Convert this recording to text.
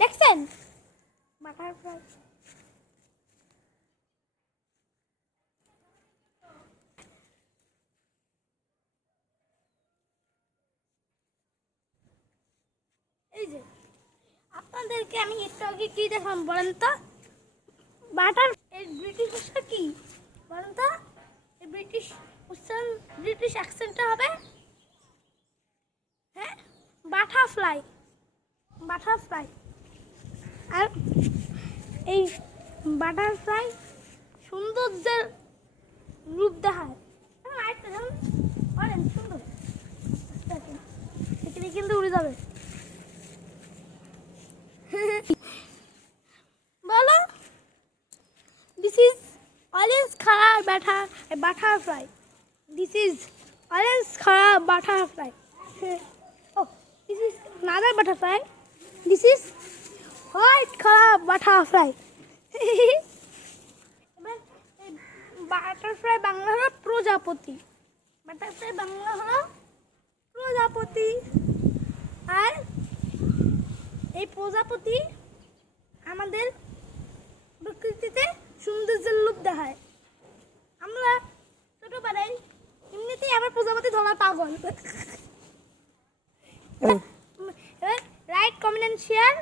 দেখছেন? বাটারফ্লাই এই যে, আপনাদেরকে আমি একটু আগে কি দেখাম বলেন তো? বাটার, এই ব্রিটিশ ভাষা কি? বলেন তো? এই ব্রিটিশ ব্রিটিশ অ্যাকসেন্টটা হবে? বাটারফ্লাই। বাটারফ্লাই। আর এই বাটারফ্লাই সৌন্দর্যের রূপ দেখায়। হ্যাঁ, অরেঞ্জ সুন্দর। এখানে কিন্তু উড়ে যাবে। বলো দিস ইজ অরেঞ্জ খাড়া ব্যাটা বাটারফ্লাই দিস ইজ অরেঞ্জ খাড়া butterfly is another butterfly this is white খাড়া বাটারফ্লাই বাংলা হলো প্রজাপতি। বাটারফ্লাই বাংলা হলো প্রজাপতি। আর এই প্রজাপতি আমাদের প্রকৃতিতে সৌন্দর্যের লোভ দেখায়। আমরা ছোটবেলায় এমনিতেই আমার প্রজাপতি ধরা পাগল। Comment share